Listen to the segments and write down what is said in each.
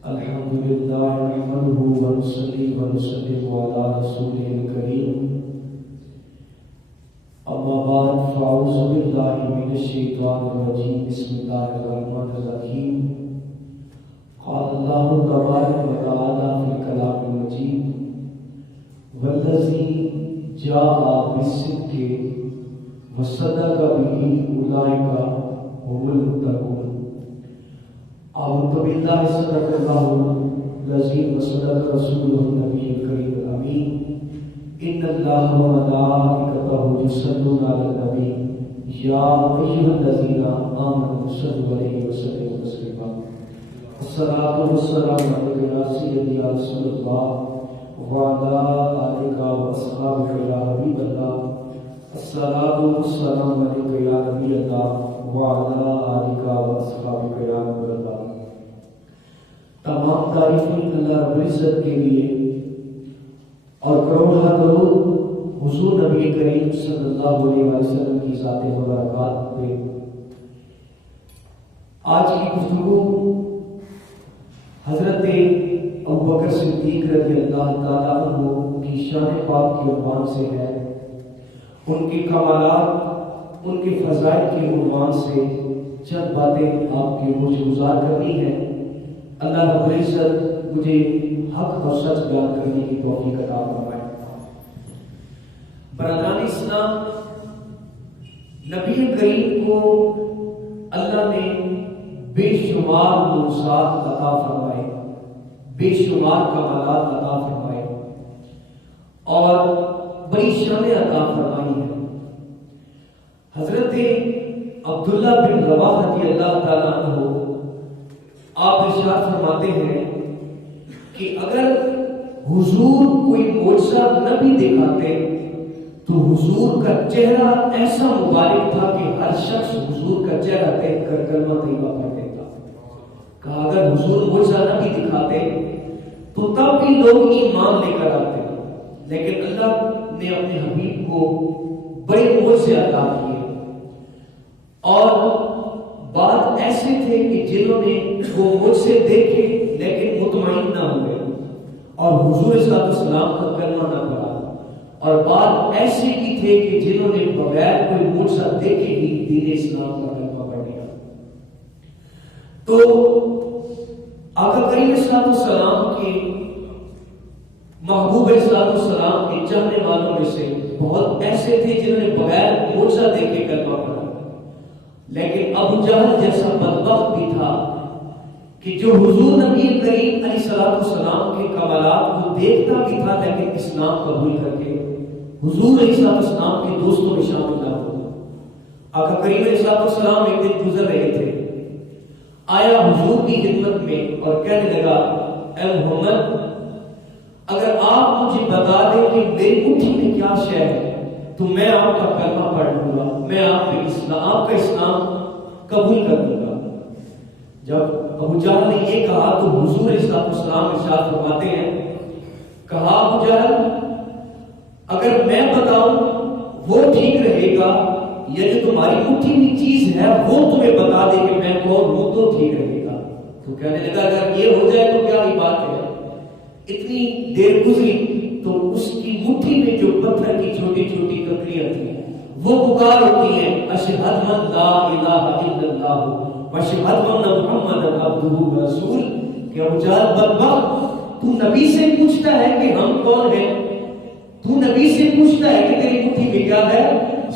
الحمد لله نحمده ونصلي ونسلم على رسوله الكريم أما بعد فأعوذ بالله من الشيطان الرجيم بسم الله الرحمن الرحيم قال الله تبارك وتعالى في الكلام المجيد والذي جاء بالصدق وصدق به أولئك هم المتقون أعوذ بالله صدق الله العظيم وصدق رسوله النبي الكريم الأمين إن الله وملائكته يصلون على النبي يا أيها الذين آمنوا صلوا عليه وسلموا تسليما الصلاة والسلام عليك يا سيدي يا رسول الله وعلى آلك وأصحابك يا حبيب الله الصلاة والسلام عليك يا نبي الله وعلى آلك وأصحابك يا نبي الله. تمام تعریفیں اللہ رب العزت کے لیے اور کروڑ درود حضور نبی کریم صلی اللہ علیہ وسلم کی ذات مبارکات پہ. آج کی گفتگو حضرت ابوبکر صدیق رضی اللہ تعالیٰ عنہ کی شان پاک کے عنوان سے ہے. ان کے کمالات، ان کے فضائل کے عنوان سے چند باتیں آپ کے مجھے گزار کرنی ہے. اللہ رب العزت مجھے حق اور سچ بیان کرنے کی توفیق عطا فرمائے. برادران اسلام، نبی کریم کو اللہ نے بے شمار معجزات عطا فرمائے، بے شمار کمالات عطا فرمائے اور بڑی شانیں عطا فرمائی ہیں. حضرت عبداللہ بن رواحہ رضی اللہ تعالیٰ عنہ آپ ارشاد فرماتے ہیں کہ اگر حضور کوئی معجزہ نہ بھی دکھاتے تو حضور کا چہرہ ایسا مبارک تھا کہ ہر شخص حضور کا چہرہ دیکھ کر کلمہ طیبہ پڑھ دیتا. کہا اگر حضور معجزہ نہ بھی دکھاتے تو تب بھی لوگ ایمان لے کر آتے، لیکن اللہ نے اپنے حبیب کو بڑے معجزے عطا کیے اور بعد ایسے تھے کہ جنہوں نے وہ معجزے دیکھے لیکن مطمئن نہ ہوئے اور حضور صلی اللہ علیہ وسلم کا کلمہ نہ پڑھا، اور بعد ایسے بھی تھے کہ جنہوں نے بغیر کوئی معجزہ دیکھے ہی دین اسلام کا کلمہ پڑھ لیا. تو آقا کریم صلی اللہ علیہ وسلم کے محبوب علیہ السلام کے چاہنے والوں میں سے بہت ایسے تھے جنہوں نے بغیر معجزہ دیکھے کلمہ پڑھا، لیکن ابو جہل جیسا بدبخت بھی تھا کہ جو حضور نبی کریم علیہ السلام کے کمالات کو دیکھتا بھی تھا لیکن اسلام قبول کر کے حضور علیہ السلام کے دوستوں میں شامل نہ ہوا. آقا کریم علیہ السلام ایک دن گزر رہے تھے، آیا حضور کی خدمت میں اور کہنے لگا اے محمد، اگر آپ مجھے بتا دیں کہ میری مٹھی میں کیا شے ہے تو میں آپ کا کلمہ پڑھ لوں گا، میں آپ کا اسلام قبول کر لوں گا. جب ابو جہل نے یہ کہا تو حضور علیہ السلام ارشاد فرماتے ہیں، کہا ابو جہل اگر میں بتاؤں وہ ٹھیک رہے گا یا جو تمہاری مٹھی میں چیز ہے وہ تمہیں بتا دے کہ میں کون ہوں تو ٹھیک رہے گا. تو کہنے لگا اگر یہ ہو جائے تو کیا ہی بات ہے. اتنی دیر گزری تو اس کی مٹھی میں جو پتھر کی چھوٹی چھوٹی ککڑیاں تھیں وہ پکار ہوتی ہیں اشہد ان لا الہ الا اللہ واشہد ان محمد عبدہ ورسول. کہ ابو جہل بدبخت، تو نبی سے پوچھتا ہے کہ ہم کون ہیں، تو نبی سے پوچھتا ہے کہ تیری مٹھی میں کیا ہے.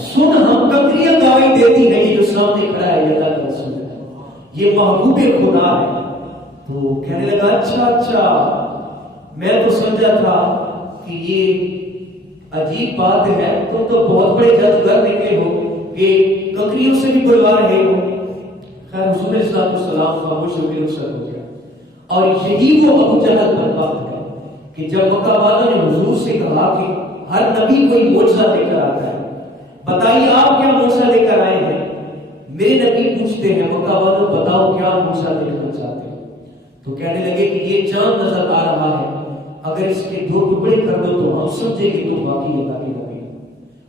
سن، ہم ککڑیاں گواہی دیتی ہیں یہ جو سامنے کھڑا ہے یہ اللہ کا رسول ہے، یہ محبوب خدا ہے. تو کہنے لگا اچھا میں تو سمجھا تھا کہ یہ عجیب بات ہے، تم تو بہت بڑے جادوگر نکلے ہو کہ ککڑیوں سے بھی بلوا رہے ہو. خیر حضور علیہ السلام خاموش ہو کے رخصت ہو گیا. اور یہی وہ ابو جہل بدبخت ہے کہ جب مکہ والوں نے حضور سے کہا کہ ہر نبی کوئی معجزہ لے کر آتا ہے، بتائیے آپ کیا معجزہ لے کر آئے ہیں. میرے نبی پوچھتے ہیں مکہ والوں بتاؤ کیا معجزہ لے کر چاہتے ہیں. تو کہنے لگے کہ یہ چاند نظر آ رہا ہے، اگر اس کے 2 ٹکڑے کر دو تو ہم سمجھے کہ تم باقی اللہ کے نبی.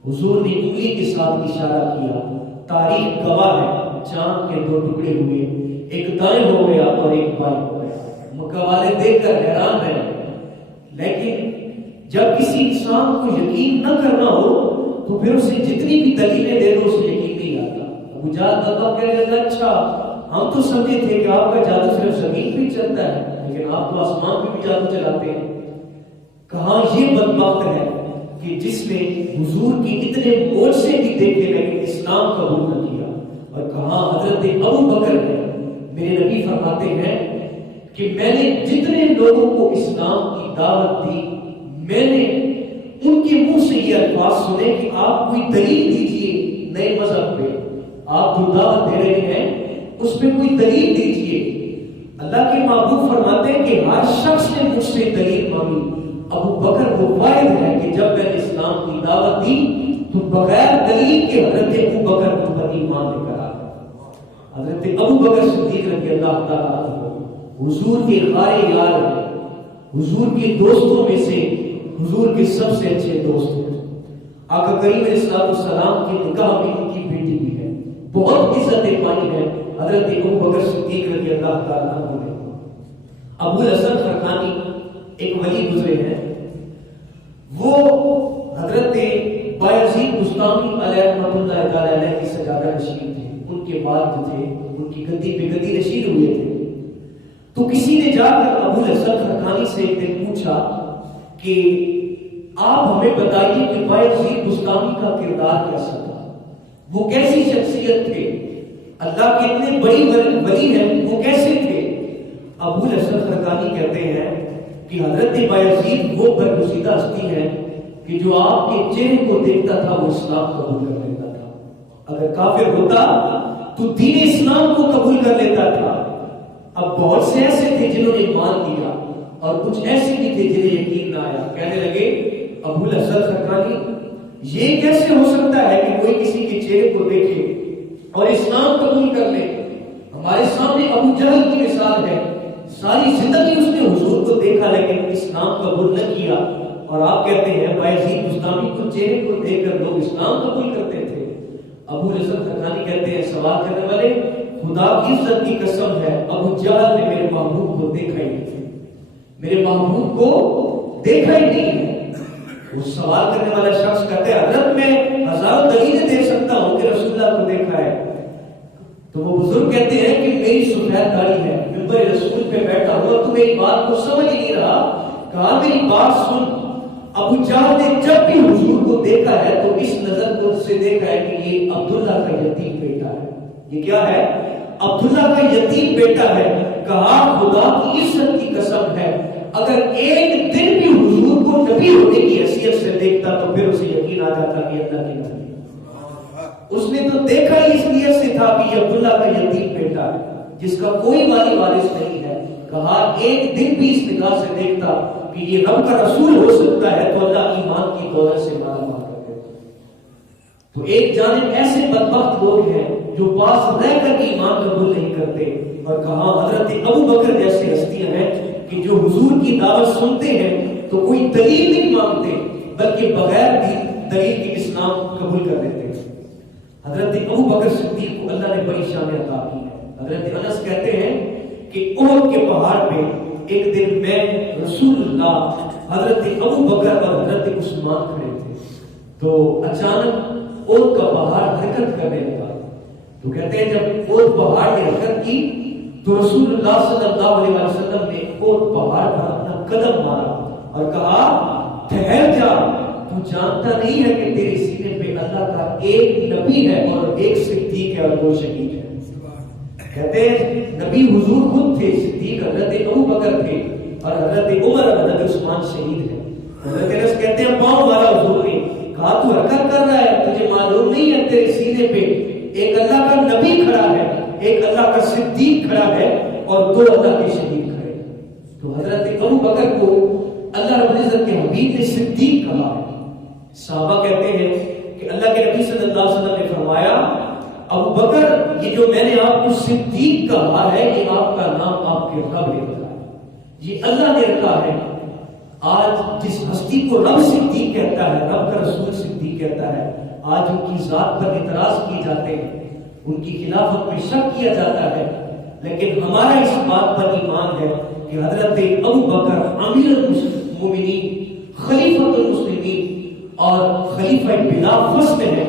حضور نے انگلی کے ساتھ اشارہ کیا، تاریخ گواہ ہے چاند کے 2 ٹکڑے ہوئے، ایک دائیں ہو گیا اور ایک بائیں ہو گیا. مکہ والے دیکھ کر حیران ہیں، لیکن جب کسی انسان کو یقین نہ کرنا ہو تو پھر اسے جتنی بھی دلیلیں دے دو اسے یقین نہیں آتا۔ ابو جہل بابا کہنے لگا اچھا ہم تو سمجھے تھے کہ آپ کا جادو صرف زمین پہ چلتا ہے، لیکن آپ تو آسمان پہ بھی جادو چلاتے ہیں۔ کہاں یہ بدبخت ہے کہ جس نے حضور کی اتنے معجزے بھی دیکھے لیکن اسلام قبول نہ کیا، اور کہاں حضرت ابو بکر ہے۔ میرے نبی فرماتے ہیں کہ میں نے جتنے لوگوں کو اسلام کی دعوت دی میں نے ان کے منہ سے یہ الفاظ سنے کہ آپ کوئی دلیل دیجئے نئے مذہب پہ، آپ جو دعوت دے رہے ہیں اس پہ کوئی دلیل دیجئے۔ اللہ کے محبوب فرماتے ہیں کہ ہر شخص نے مجھ سے دلیل مانگی، ابو بکر وہ واحد ہے کہ جب میں نے اسلام کی دعوت دی تو بغیر دلیل کے حضرت ابو بکر کو پر ایمان لے کر آ گئے۔ حضرت ابو بکر صدیق رضی اللہ تعالیٰ عنہ حضور کے غار یار ہیں، حضور کے دوستوں میں سے حضور کے سب سے اچھے دوست ہیں۔ آقا کریم علیہ السلام کی نکاح میں ان کی بیٹی بھی ہے، بہت عزت پانی ہے حضرت ابو بکر صدیق رضی اللہ تعالیٰ عنہ نے۔ ابو الحسن خرقانی ایک ولی گزرے ہیں، وہ حضرت بایزید بستامی علیہ رحمۃ اللہ تعالی علیہ کی سجادہ نشین تھے، ان کے بعد جو تھے ان کی گدی پہ گدی نشین ہوئے تھے۔ تو کسی نے جا کر ابو الحسن خرقانی سے ایک دن پوچھا کہ آپ ہمیں بتائیے کہ بایزید بستامی کا کردار کیسا تھا، وہ کیسی شخصیت تھے، اللہ کے اتنے بڑی ولی ہیں وہ کیسے تھے؟ ابو الحسن خرقانی کہتے ہیں کہ حضرت بایزید وہ برگزیدہ ہستی ہے کہ جو آپ کے چہرے کو دیکھتا تھا وہ اسلام قبول کر لیتا تھا، اگر کافر ہوتا تو دین اسلام کو قبول کر لیتا تھا۔ اب بہت سے ایسے تھے جنہوں نے مان لیا اور کچھ ایسے بھی تھے جنہیں یقین نہ آیا، کہنے لگے ابو الحسن خرقانی یہ کیسے ہو سکتا ہے کہ کوئی کسی کے چہرے کو دیکھے اور اسلام قبول کر لے؟ ہمارے سامنے ابو جہل کی مثال ہے، ساری زندگی اس نے حضور کو دیکھا لیکن اسلام قبول نہ کیا، اور آپ کہتے ہیں بایزید بستامی کو چہرے کو دیکھ کر لوگ اسلام قبول کرتے تھے۔ ابو الحسن خرقانی کہتے ہیں سوال کرنے والے خدا کی عزت کی قسم ہے ابو جہل نے میرے محبوب کو دیکھا ہی نہیں، میرے محبوب کو دیکھا ہی نہیں ہے۔ وہ سوال کرنے والا شخص کہتے ہیں حضرت میں ہزاروں دلیلیں دے سکتا ہوں کہ رسول اللہ کو دیکھا ہے۔ تو وہ بزرگ کہتے ہیں کہ میری سفید داڑھی ہے، ممبر رسول پہ بیٹھا ہوا تو میری بات کو سمجھ ہی نہیں رہا، کہا میری بات سن، ابو جہل نے جب بھی حضور کو دیکھا ہے تو اس نظر کو سے دیکھا ہے کہ یہ عبداللہ کا یتیم بیٹا ہے۔ یہ کیا ہے؟ عبداللہ کا یتیم بیٹا ہے۔ کہا خدا کی عزت کی قسم ہے اگر ایک دن بھی حضور کو نبی ہونے کی حیثیت سے دیکھتا تو پھر اسے یقین آ جاتا کہ اللہ کی نبی۔ اس نے تو دیکھا ہی اس لیے سے تھا کہ یہ عبداللہ کا یتیم بیٹا ہے جس کا کوئی والی وارث نہیں ہے۔ کہا ایک دن بھی اس نگاہ سے دیکھتا کہ یہ رب کا رسول ہو سکتا ہے تو اللہ ایمان کی دولت سے مالا مال کر دیتا۔ تو ایک جانب ایسے بدبخت لوگ ہیں جو پاس رہ کر بھی ایمان قبول نہیں کرتے، اور کہاں حضرت ابو بکر جیسے ہستیاں ہیں کہ جو حضور کی دعوت سنتے ہیں تو کوئی دلیل نہیں مانگتے بلکہ بغیر دلیل کے اسلام قبول کر دیتے ہیں۔ حضرت ابو بکر صدیق کو اللہ نے بڑی شان عطا کی ہے۔ حضرت انس کہتے ہیں کہ احد کے پہاڑ پہ ایک دن میں رسول اللہ حضرت ابو بکر اور حضرت عثمان کھڑے تھے، تو اچانک احد کا پہاڑ حرکت کرنے لگا۔ تو کہتے ہیں جب احد پہاڑ نے حرکت کی تو رسول اللہ صلی اللہ علیہ وسلم نے احد پہاڑ پر اپنا قدم مارا اور کہا ٹھہر جا، تو جانتا نہیں ہے کہ تیرے سینے پہ اللہ کا ایک نبی ہے اور ایک صدیق ہے اور دو شہید ہیں۔ کہتے ہیں نبی حضور خود تھے، صدیق حضرت ابو بکر تھے اور حضرت عمر اور حضرت عثمان شہید ہیں۔ حضرت انس کہتے ہیں پاؤں مارا حضور نے، کہا تو حرکت کر رہا ہے، تجھے معلوم نہیں ہے تیرے سینے پہ ایک اللہ کا نبی کھڑا ہے، ایک اللہ کا صدیق کھڑا ہے اور دو اللہ کے شہید کھڑے ہیں۔ تو حضرت ابو بکر کو اللہ رب العزت کے حبیب نے صدیق کہا ہے۔ صحابہ کہتے ہیں کہ اللہ کے نبی صلی اللہ علیہ وسلم نے فرمایا ابو بکر یہ جو میں نے آپ کو صدیق کہا ہے یہ آپ کا نام آپ کے رب نے رکھا ہے، یہ اللہ نے رکھا ہے۔ آج جس ہستی کو رب صدیق کہتا ہے، رب کا رسول صدیق کہتا ہے، آج ان کی ذات پر اعتراض کیے جاتے ہیں، ان کی خلافت میں شک کیا جاتا ہے، لیکن ہمارا اس بات پر ایمان ہے کہ حضرت ابو بکر امیر المومنین خلیفۃ المسلمین اور خلیفہ بلا فصل ہے،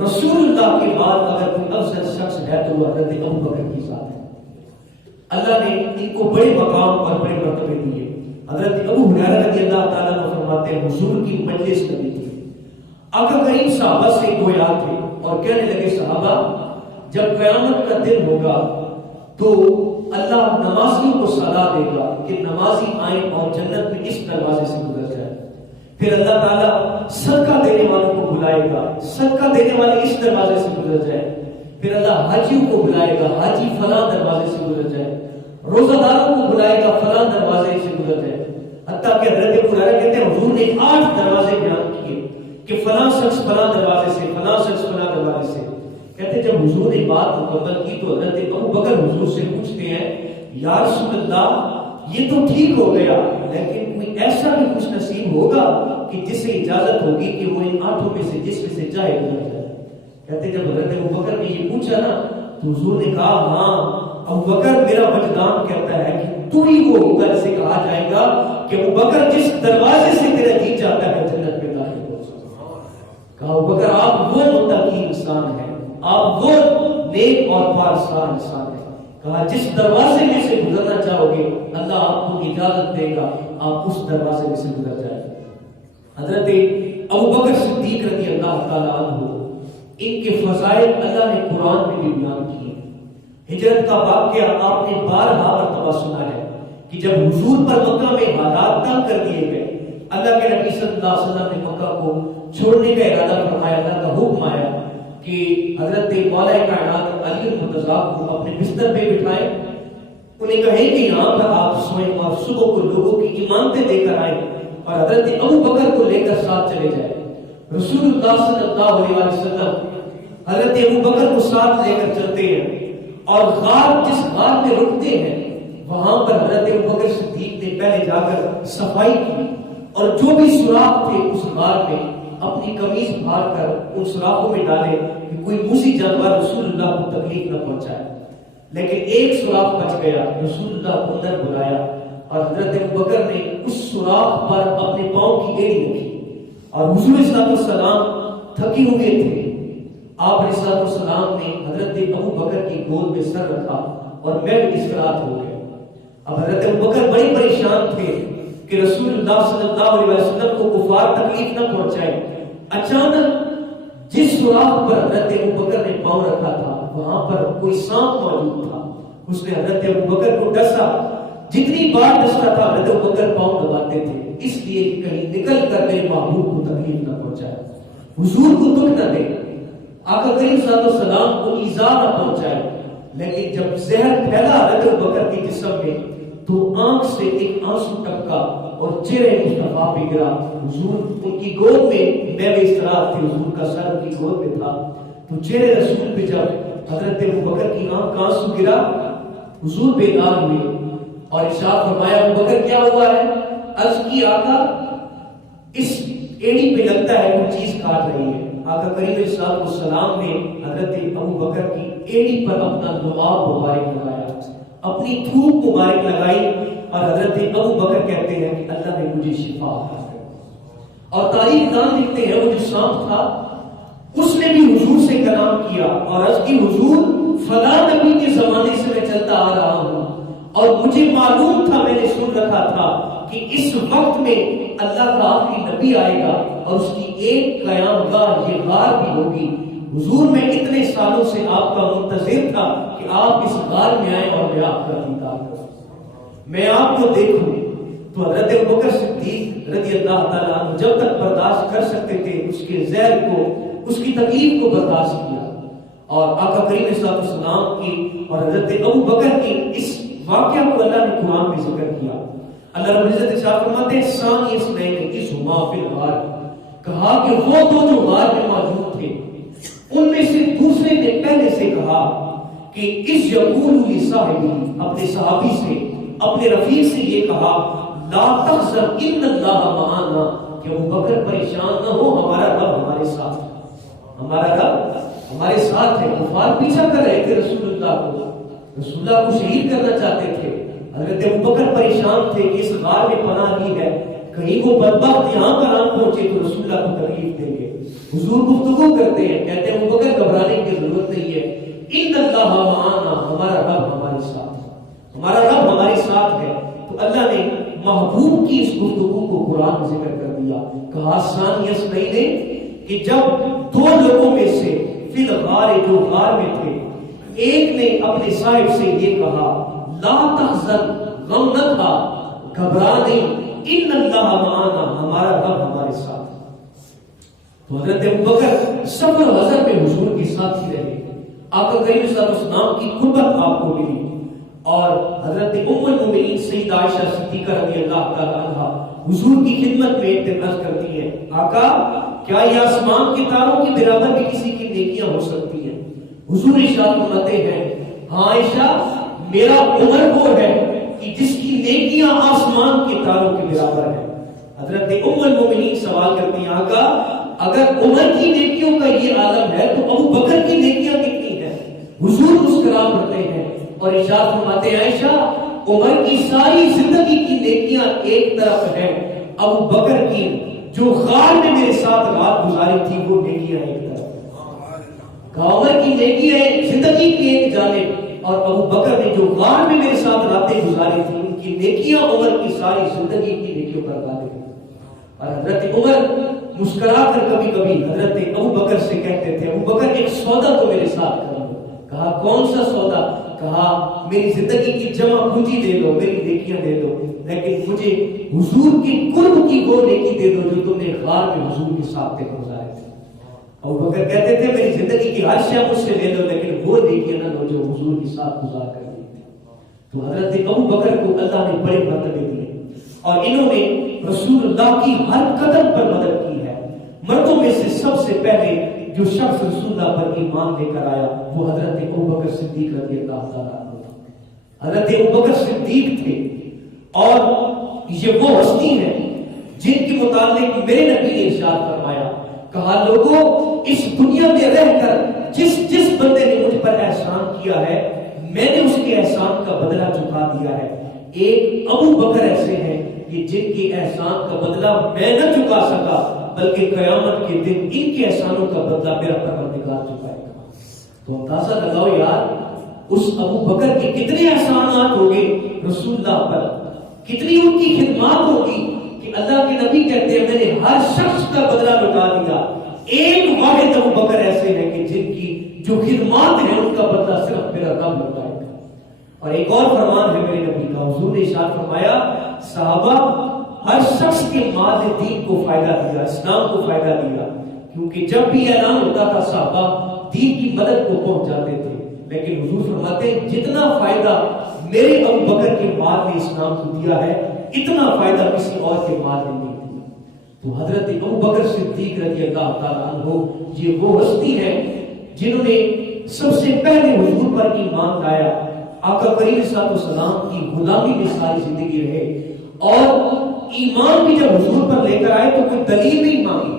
رسول اللہ کے بعد اگر کوئی افضل شخص ہے تو وہ حضرت ابو بکر کی ذات ہے۔ اللہ نے ان کو بڑے مقام اور بڑے مرتبے دیے۔ حضرت ابو ہریرہ رضی اللہ تعالیٰ عنہ فرماتے ہیں حضور کی مجلس لگی تھی، آقا کریم صحابہ سے گویا تھے اور کہنے لگے صحابہ جب قیامت کا دن ہوگا تو اللہ نمازیوں کو صلاح دے گا کہ نمازی آئیں اور جنت میں اس دروازے سے گزر جائے، پھر اللہ تعالیٰ صدقہ دینے والوں کو بلائے گا، صدقہ دینے والے اس دروازے سے گزر جائے، پھر اللہ حاجیوں کو بلائے گا، حاجی فلاں دروازے سے گزر جائے، روزہ داروں کو بلائے گا، فلاں دروازے سے گزر جائے، حتیٰ کہ حضرت ابو ہریرہ کہتے ہیں حضور نے 8 دروازے بیان کیے کہ فلاں شخص فلاں دروازے سے، فلاں شخص فلاں دروازے سے۔ کہتے جب حضور نے بات مکمل کی تو حضرت ابو بکر حضور سے پوچھتے ہیں یا رسول اللہ یہ تو ٹھیک ہو گیا لیکن کوئی ایسا بھی خوش نصیب ہوگا کہ جسے اجازت ہوگی کہ وہ ان 8 میں سے جس میں سے چاہے گزر جائے۔ کہتے جب حضرت ابو بکر نے یہ پوچھا نا تو حضور نے کہا ہاں ابو بکر میرا وجدان کہتا ہے کہ تو ہی وہ ہوگا جسے کہا جائے گا کہ ابو بکر جس دروازے سے تیرا جی چاہتا ہے جنت میں داخل ہو۔ کہا ابو بکر آپ وہ متقی انسان ہیں، آپ وہ نیک اور پارسا انسان ہیں۔ کہا جس دروازے میں سے گزرنا چاہو گے اللہ آپ کو اجازت دے گا، آپ اس دروازے میں سے گزر جائیں۔ حضرت ابو بکر صدیق رضی اللہ تعالیٰ عنہ ان کے فضائل اللہ نے قرآن میں بھی بیان کیے۔ ہجرت کا واقعہ آپ نے بارہا مرتبہ سنا ہے کہ جب حضور پر مکہ میں حالات تنگ کر دیے گئے، اللہ کے نبی صلی اللہ علیہ وسلم نے مکہ کو چھوڑنے کا ارادہ فرمایا، اللہ کا حکم آیا کہ حضرت مولا کائنات علی المرتضیٰ کو اپنے بستر پہ بٹھائیں، انہیں کہیں کہ یہاں پر آپ سوئیں اور صبح کو لوگوں کی امانتیں دے کر آئیں اور حضرت ابو بکر کو لے کر ساتھ چلے جائیں۔ رسول اللہ صلی اللہ علیہ وسلم حضرت ابو بکر کو ساتھ لے کر چلتے ہیں اور غار جس غار میں رکتے ہیں وہاں پر حضرت ابو بکر صدیق نے پہلے جا کر صفائی کی اور جو بھی سوراخ تھے اس غار میں اپنی قمیض پھاڑ کر ان سوراخوں میں ڈالے کہ کوئی موذی جانور رسول اللہ کو تکلیف نہ پہنچائے، لیکن ایک سوراخ بچ گیا، رسول اللہ کو اندر بلایا اور حضرت ابو بکر نے اس سوراخ پر اپنے پاؤں کی ایڑی رکھی اور حضور صلی اللہ علیہ وسلم تھکی ہوئے تھے، آپ علیہ السلام نے حضرت ابو بکر کی گود میں سر رکھا اور بیٹھ اسفرات ہو گئے۔ اب حضرت ابو بکر بڑی پریشان تھے کہ رسول اللہ صلی اللہ علیہ وسلم کو کفار تکلیف نہ پہنچائے۔ اچانک جس سوراخ پر حضرت ابو بکر نے پاؤں رکھا تھا وہاں پر کوئی سانپ موجود تھا، اس نے حضرت ابو بکر کو ڈسا، جتنی بار ڈستا تھا حضرت ابو بکر پاؤں دباتے تھے اس لیے کہ کہیں نکل کر میرے محبوب کو تکلیف نہ پہنچائے، حضور کو دکھ نہ دے، آقا کریم صلی اللہ علیہ وسلم کو ایذا نہ پہنچائے۔ لیکن جب زہر پھیلا حضرت ابو بکر کے جسم میں تو آنکھ سے ایک آنسو ٹپکا اور چہرے مصطفیٰ پہ گرا۔ حضور ان کی گود میں میں بھی استراحت تھی، حضور کا سر ان کی گود میں تھا تو چہرے رسول پہ جب حضرت ابو بکر کی آنکھ کا آنسو گرا حضور بیدار ہوئے اور ارشاد فرمایا ابو بکر کیا ہوا ہے؟ عرض کی آقا اس ایڑی پہ لگتا ہے کوئی چیز کاٹ رہی ہے۔ آقا کریم علیہ السلام نے حضرت ابو بکر کی ایڑی پر اپنا لعاب مبارک لگایا، اپنی تھوک مبارک لگائی اور حضرت ابو بکر کہتے ہیں کہ اللہ نے مجھے شفا عطا کی۔ اور تاریخ دان لکھتے ہیں وہ جو سانپ تھا اس نے بھی حضور سے کلام کیا اور عرض کی حضور فلاں نبی کے زمانے سے میں چلتا آ رہا ہوں اور مجھے معلوم تھا، میں نے سن رکھا تھا کہ اس وقت میں اللہ کا آخری نبی آئے گا اور اس کی ایک قیام گاہ یہ غار بھی ہوگی۔ حضور میں اتنے سالوں سے آپ کا منتظر تھا کہ آپ اس غار میں آئے اور میں آپ کا دیدار کروں، میں آپ کو دیکھوں۔ تو حضرت ابو بکر صدیق رضی اللہ تعالیٰ عنہ جب تک برداشت کر سکتے تھے اس کے زہر کو، اس کی تکلیف کو برداشت کیا اور آقا کریم صلی اللہ علیہ وسلم کی اور حضرت ابو بکر کی اس واقعہ کو اللہ نے قرآن میں ذکر کیا۔ اللہ رب العزت ارشاد فرماتے ہیں ثانی اثنین اذ ہما فی الغار، کہا کہ وہ دو جو غار میں موجود تھے ان میں سے دوسرے نے پہلے سے کہا کہ اذ یقول لصاحبہ، اپنے صحابی سے اپنے رفیق سے یہ کہا لا تحزن ان اللہ معنا، کہ ابو بکر پریشان نہ ہو، ہمارا رب ہمارے ساتھ ہے، ہمارا رب ہمارے ساتھ ہے۔ کفار پیچھا کر رہے تھے رسول اللہ کو، رسول اللہ کو شہید کرنا چاہتے تھے۔ حضرت ابوبکر پریشان تھے کہ اس غار میں پناہ لی ہے، کہیں وہ بدبخت یہاں پر آ پہنچے تو رسول اللہ کو تکلیف دیں گے۔ حضور گفتگو کرتے ہیں، کہتے ہیں ابوبکر گھبرانے کی ضرورت نہیں ہے، ان اللہ معنا، ہمارا رب ہمارے ساتھ ہے، ہمارا رب ہمارے ساتھ ہے۔ تو اللہ نے محبوب کی اس گفتگو کو قرآن میں ذکر کر دیا، کہا ثانی اثنین کہ جب دو لوگوں میں سے فی الغار، جو غار میں تھے، ایک نے اپنے صاحب سے یہ کہا لا تحزن، غم نہ کھا، گھبرا نہیں، ان اللہ معنا، ہمارا رب ہمارے ساتھ ہے۔ تو حضرت ابوبکر صبر و حذر میں حضور کے ساتھ ہی رہے، آقا کریم صلی اللہ علیہ وسلم کی قربت آپ کو ملی، اور حضرت ام المؤمنین سیدہ عائشہ صدیقہ رضی اللہ تعالی عنہا حضور کی خدمت میں اعتراض کرتی ہیں، آقا کیا یہ آسمان کے تاروں کے برابر بھی کسی کی نیکیاں ہو سکتی ہیں؟ حضور ارشاد فرماتے ہیں، ہاں عائشہ، میرا عمر وہ ہے کہ جس کی نیکیاں آسمان کے تاروں کے برابر ہے۔ حضرت ام المؤمنین سوال کرتی ہیں، آقا اگر عمر کی نیکیوں کا یہ عالم ہے تو ابو بکر کی نیکیاں کتنی ہیں؟ حضور مسکرا پڑتے ہیں اور ارشاد فرماتے ہیں، عائشہ عمر کی ساری زندگی کی نیکیاں ایک طرف ہیں، ابو بکر کی جو غار میں میرے ساتھ رات گزاری تھی وہ نیکیاں ایک طرف۔ عمر کی نیکیاں زندگی کی ایک جانب، اور ابو بکر نے جو غار میں میرے ساتھ راتیں گزاری تھی ان کی نیکیاں عمر کی ساری زندگی کی نیکیوں پر غالب ہیں۔ اور حضرت عمر مسکرا کر کبھی کبھی حضرت ابو بکر سے کہتے تھے، ابو بکر ایک سودا تو میرے ساتھ کرو۔ کہا کون سا سودا؟ کہا میری زندگی کی جمع پونجی دے دو، میری نیکیاں دے دو، لیکن مجھے حضور کی قرب کی وہ نیکی دے دو جو تم نے غار میں حضور کے ساتھ گزارے تھے۔ ابو بکر کہتے تھے میری زندگی کی ہر شے مجھ سے لے لو، لیکن وہ نیکیاں نہ لو جو حضور کے ساتھ گزار کر دی تھی۔ تو حضرت ابو بکر کو اللہ نے بڑے مرتبے دیے، اور انہوں نے رسول اللہ کی ہر قدم پر مدد کی ہے۔ مردوں میں سے سب سے پہلے جو شخص رسول اللہ پر ایمان لے کر آیا وہ حضرت ابو بکر صدیق رضی اللہ تعالیٰ عنہ۔ حضرت ابو بکر صدیق تھے، اور یہ وہ ہستی ہیں جن کے متعلق میرے نبی نے ارشاد فرمایا، کہا لوگوں اس دنیا میں رہ کر جس بندے نے مجھ پر احسان کیا ہے میں نے اس کے احسان کا بدلہ چکا دیا ہے۔ ایک ابو بکر ایسے ہیں کہ جن کے احسان کا بدلہ میں نہ چکا سکا، بلکہ قیامت کے دن ان کے احسانوں کا بدلہ میرا پروردگار چکائے گا۔ تو اندازہ لگاؤ یار، اس ابو بکر کے کتنے احسانات ہوگے رسول اللہ پر، کتنی ان کی خدمات ہوگی کہ اللہ کے نبی کہتے ہیں میں نے ہر شخص کا بدلہ لٹا دیا، ایک واحد ابو بکر ایسے ہیں کہ جن کی جو خدمات ہیں ان کا بدلہ صرف میرا رب لٹائے گا۔ اور ایک اور فرمان ہے میرے نبی کا، حضور نے ارشاد فرمایا، صحابہ ہر شخص کے مال نے دین کو فائدہ دیا، اسلام کو فائدہ دیا، کیونکہ جب بھی اعلان ہوتا تھا صحابہ دین کی مدد کو پہنچ جاتے تھے، لیکن حضور فرماتے ہیں جتنا فائدہ میرے ابو بکر کے مال نے اسلام کو دیا ہے اتنا فائدہ کسی اور کے مال نے نہیں دیا۔ تو حضرت ابو بکر صدیق رضی اللہ تعالیٰ عنہ یہ وہ ہستی ہے جنہوں نے سب سے پہلے حضور پر ایمان لایا، آقا کریم صلی اللہ علیہ وسلم کی غلامی میں ساری زندگی رہے، اور ایمان بھی جب حضور پر لے کر آئے تو کوئی دلیل نہیں مانگی،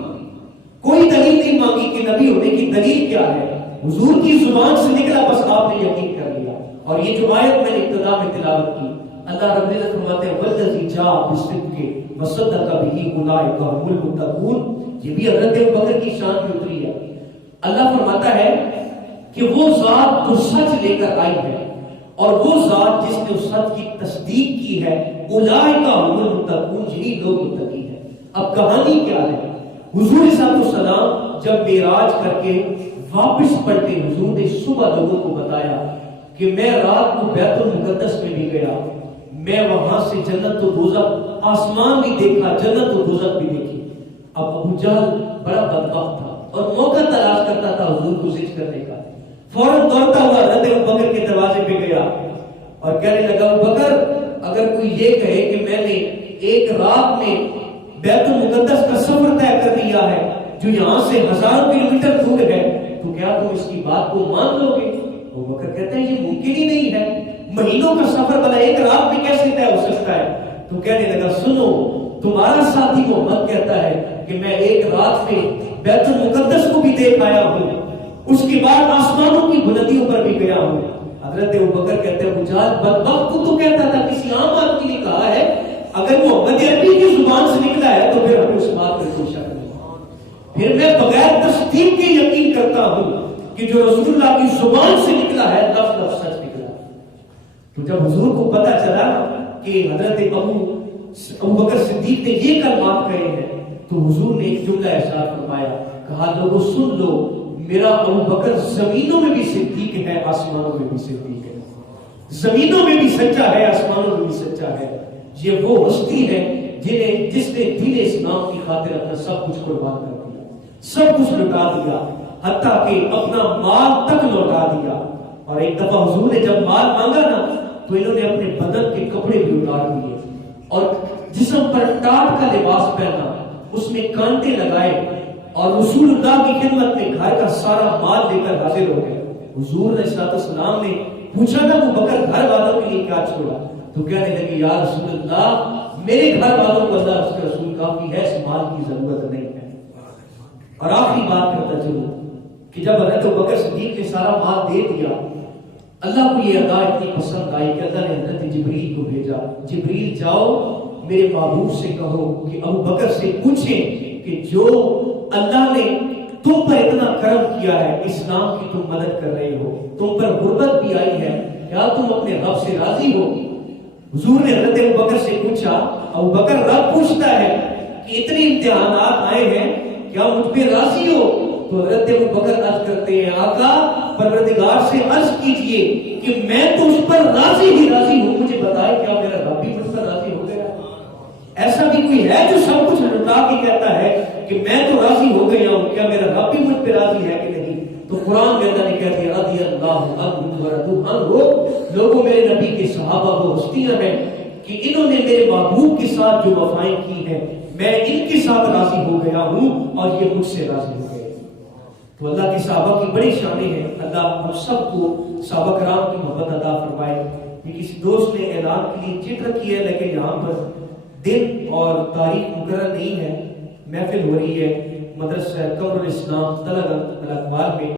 کوئی دلیل نہیں مانگی کہ نبی ہونے کی دلیل کیا ہے، حضور کی زبان سے نکلا بس آپ نے یقین کر لیا۔ اور یہ جو آیت میں نے ابتدا میں تلاوت کی، اللہ رب العزت فرماتے ہیں والذی جاء بالصدق وصدق بہ اولئک هم المتقون، یہ بھی حضرت ابوبکر کی شان کی اتری ہے۔ اللہ فرماتا ہے کہ وہ ذات جو سچ لے کر آئی ہے اور وہ ذات جس نے اس سچ کی تصدیق کی ہے، اولئک هم المتقون، یہی لوگ متقی ہیں۔ اب کہانی کیا ہے؟ حضور صلی اللہ علیہ وسلم جب معراج کر کے واپس پلٹے، حضور نے صبح لوگوں کو بتایا کہ میں رات کو بیت المقدس میں بھی گیا، میں وہاں سے جنت و دوزخ آسمان بھی دیکھا، جنت و دوزخ بھی دیکھی۔ اب ابو جہل بڑا بدبخت تھا اور موقع تلاش کرتا تھا حضور کو زج کرنے کا، فوراً دوڑتا ہوا حضرت ابوبکر کے دروازے پہ گیا اور کہنے لگا ابوبکر اگر کوئی یہ کہے کہ میں نے ایک رات میں بیت المقدس کا سفر طے کر لیا ہے جو یہاں سے ہزاروں کلومیٹر دور ہے تو کیا تم اس کی بات کو مان لو گے؟ ابوبکر کہتے ہیں یہ ممکن ہی نہیں ہے، مہینوں کا سفر بنا ایک رات میں کیسے طے ہو سکتا ہے؟ تو کہنے لگا سنو، تمہارا ساتھی محمد کہتا ہے کہ میں ایک رات میں بیت المقدس کو بھی دیکھ آیا ہوں، اس کے بعد آسمانوں کی بلندیوں پر بھی گیا ہوں۔ حضرت ابوبکر کہتے ہیں ابو جہل بدبخت تو کہتا تھا کسی عام آدمی نے کہا ہے اگر محمد عربی کی زبان سے نکلا ہے تو پھر ہمیں اس بات پر کوئی شک نہیں. پھر میں بغیر تصدیق کے یقین کرتا ہوں کہ جو رسول اللہ کی زبان سے نکلا ہے لفظ لفظ سچ نکلا. تو جب حضور کو پتا چلا کہ حضرت ابوبکر صدیق نے یہ کلمات کہے ہیں تو حضور نے ایک جملہ ارشاد فرمایا, کہا لوگوں سن لو میرا ابوبکر زمینوں میں بھی صدیق ہے آسمانوں میں بھی صدیق ہے, زمینوں میں بھی سچا ہے آسمانوں میں بھی سچا ہے. یہ وہ ہستی ہے جس نے دین اسلام کی خاطر اپنا سب کچھ قربان کر دیا, سب کچھ لٹا دیا, حتیٰ کہ اپنا مال تک لوٹا دیا. اور ایک دفعہ حضور نے جب مال مانگا نا تو انہوں نے اپنے بدن کے کپڑے بھی اتار دیے اور جسم پر ٹاٹ کا لباس پہنا, اس میں کانٹے لگائے اور رسول اللہ کی خدمت میں گھر کا سارا مال لے کر حاضر ہو گئے. حضور علیہ السلام نے پوچھا نا ابو بکر گھر والوں کے لیے کیا چھوڑا, تو کہنے لگے یا رسول اللہ میرے گھر والوں کو اللہ اس کے رسول کافی ہے, اس مال کی ضرورت نہیں ہے. اور آخری بات کرتا چلوں کہ جب حضرت ابوبکر صدیق نے سارا مال دے دیا, اللہ کو یہ ادا اتنی پسند آئی کہ اللہ نے حضرت جبریل کو بھیجا, جبریل جاؤ میرے محبوب سے کہو کہ ابوبکر سے پوچھیں کہ جو اللہ نے تم پر اتنا کرم کیا ہے, اسلام کی تم مدد کر رہے ہو, تم پر غربت بھی آئی ہے, کیا تم اپنے رب سے راضی ہو؟ حضور نے حضرت ابوبکر سے پوچھا, ابوبکر رب پوچھتا ہے کہ اتنے امتحانات آئے ہیں کیا مجھ پہ راضی ہو؟ تو حضرت ابوبکر عرض کرتے ہیں آقا پروردگار سے عرض کیجئے کہ میں تو اس پر راضی ہی راضی ہوں, مجھے بتائے کیا میرا رب بھی مجھ پر راضی ہو گیا؟ ایسا بھی کوئی ہے جو سب کچھ لٹا کے کہتا ہے کہ میں تو راضی ہو گیا ہوں, کیا میرا رب بھی مجھ پہ راضی ہے کہ نہیں؟ تو قرآن میں اللہ نے کہہ دیا رضی اللہ عنہم ورضوا عنہ, لوگوں میرے نبی کے صحابہ وہ ہستیاں ہیں کہ انہوں نے میرے محبوب کے ساتھ جو وفائیں کی ہیں میں ان کے ساتھ راضی ہو گیا ہوں اور یہ مجھ سے راضی ہو گئے. تو اللہ کے صحابہ کی بڑی شانیں ہیں, اللہ ہم سب کو صحابہ کرام کی محبت عطا فرمائے. یہ کسی دوست نے اعلان کے لیے چٹ رکھی ہے لیکن یہاں پر دن اور تاریخ مقرر نہیں ہے. محفل ہو رہی ہے مدرسہ قمر الاسلام طلعت الاقبال میں.